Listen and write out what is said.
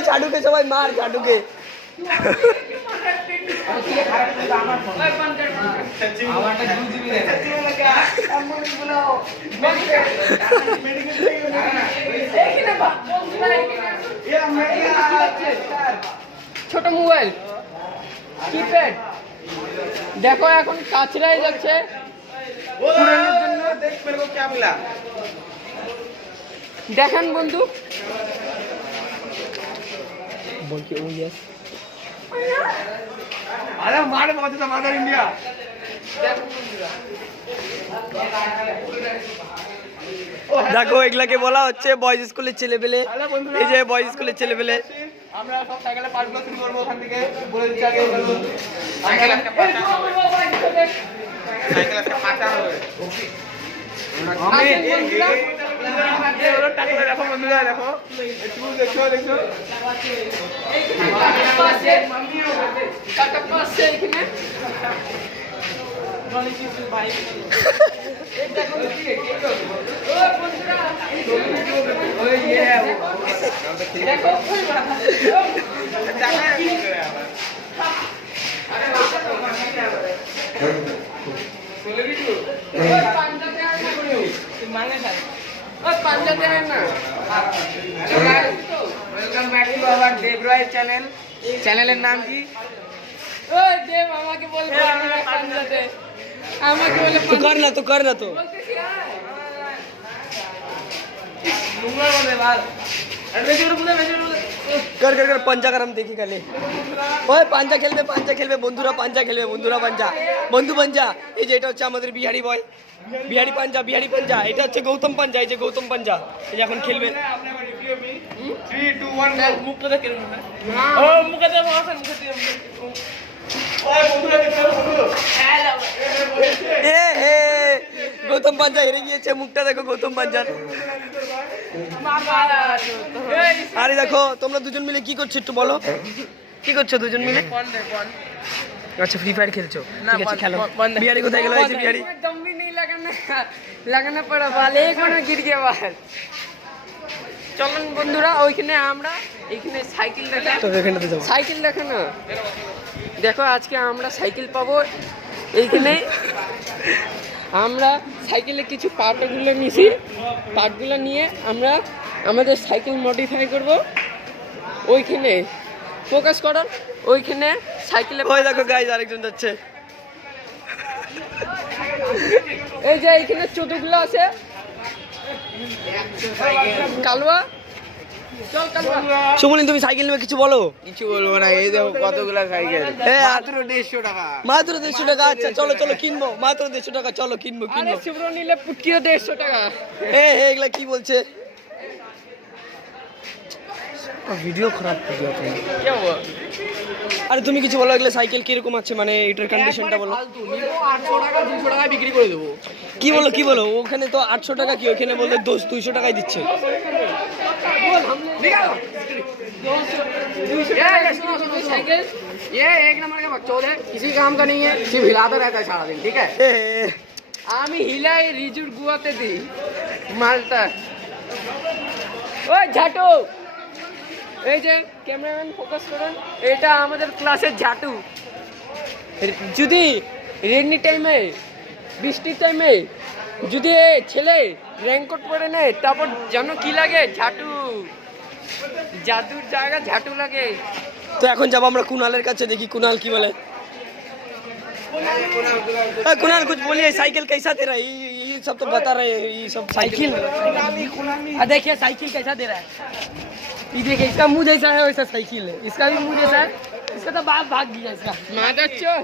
বল ঝাড়ুকে সবাই মার ঝাড়ুকে। ছোট মোবাইল কিপ্যাড দেখো এখন কাছড়াই যাচ্ছে পুরানোর জন্য। দেখেন বন্ধু বলছি ও ইয়েস আরে মারে বাবা মাদার ইন্ডিয়া। দেখো এগুলাকে বলা হচ্ছে বয়েজ স্কুলের ছেলে পেলে। এই যে বয়েজ স্কুলের ছেলে পেলে আমরা সব সাইকেলে পাঁচগুলো শুরু করবো ওখান থেকে বলে দিচ্ছি আগে সাইকেল একটা পাঁচা হবে। দেখো বন্ধুরা দেখো একটু দেখো দেখো welcome back to our Dev Roy channel. চ্যানেলের নাম কি? ওই দেব আমাকে বলবে পাঞ্জাতে আমাকে বলে তো কর না তো কর না তো বলতেছি নুঙ্গর বলে বাল कर कर कर पंजा कर हम देखी कल ओए पांजा खेलबे बंधुरा पांजा खेलबे बंधुरा पांजा बंधु पांजा এই যে এটা হচ্ছে আমাদের বিহারি বয় বিহারি পাঞ্জা এটা হচ্ছে গৌতম পাঞ্জা এই যে গৌতম পাঞ্জা এই যে এখন খেলবে 3 2 1 মুখটা দেখে ও মুখে দে বসেন মুখে দে ওই বন্ধুরা দেখো বন্ধু এ হে গৌতম পাঞ্জা হেরে গিয়েছে মুখটা দেখো গৌতম পাঞ্জার আরে দেখো তোমরা দুজন মিলে কি করছো একটু বলো কি করছো দুজন মিলে আচ্ছা ফ্রি ফায়ার খেলছো ঠিক আছে খেলো বিহারি কোথায় গেল এই যে বিহারি दम भी नहीं लगाना पड़ा बाल एक बार में गिर गया बाल। চলুন বন্ধুরা ওইখানে আমরা এইখানে সাইকেল দেখা তো এখানটাতে যাও সাইকেল দেখো না দেখো আজকে আমরা সাইকেল পাবো এইখানে আমরা সাইকেলে কিছু পার্টগুলো নিছি পার্টগুলো নিয়ে আমরা আমাদের সাইকেল মডিফাই করব ওইখানে ফোকাস করো ওইখানে সাইকেলে ওই দেখো গাইস আরেকজন যাচ্ছে এই যে এইখানে চতুগুলো আছে কালুয়া চল কালুয়া সুমলিন তুমি সাইকেল নিয়ে কিছু বলো কিছু বলবো না এই দেখো কতগুলা সাইকেল মাত্র 150 টাকা মাত্র 150 টাকা আচ্ছা চলো চলো কিনবো মাত্র 150 টাকা চলো কিনবো আরে শুভ্র নিলে পুটকিও 150 টাকা এ এগুলা কি বলছে ভিডিও খারাপ করে দিও তুমি কি হবে আরে তুমি কিছু বলো এগুলা সাইকেল কি রকম আছে মানে এটার কন্ডিশনটা বলো ফালতু নিবো 800 টাকা 200 টাকা বিক্রি করে দেবো কি বলো ওখানে তো 800 টাকা কি ওখানে বললে 200 টাকায় দিচ্ছে साइकिल ये एक नंबर का बकचोद है किसी काम का नहीं है सिर्फ हिलाता रहता है सारा दिन ठीक है আমি হিলাই রিজুর গুয়াতে দিই মালটা ওই ঝাটু এই যে ক্যামেরাম্যান ফোকাস করুন এটা আমাদের ক্লাসের ঝাটু যদি রেনি টাইমে বৃষ্টির টাইমে যদি ছেলে রেনকোট পরে নেয় তারপর জানো কি লাগে ঝাটু জাদুর জায়গা ঝাটু লাগে তো এখন যাব আমরা কুনালের কাছে দেখি কুনাল কি বলে कुणाल कुछ बोलिए साइकिल कैसा दे रहा है ये सब तो बता रहे हैं ये सब साइकिल देखिए साइकिल कैसा दे रहा है ये देखिए इसका मुंह जैसा है वैसा साइकिल है इसका भी मुंह जैसा है इसका तो बाप भाग गया इसका মাদার চোদ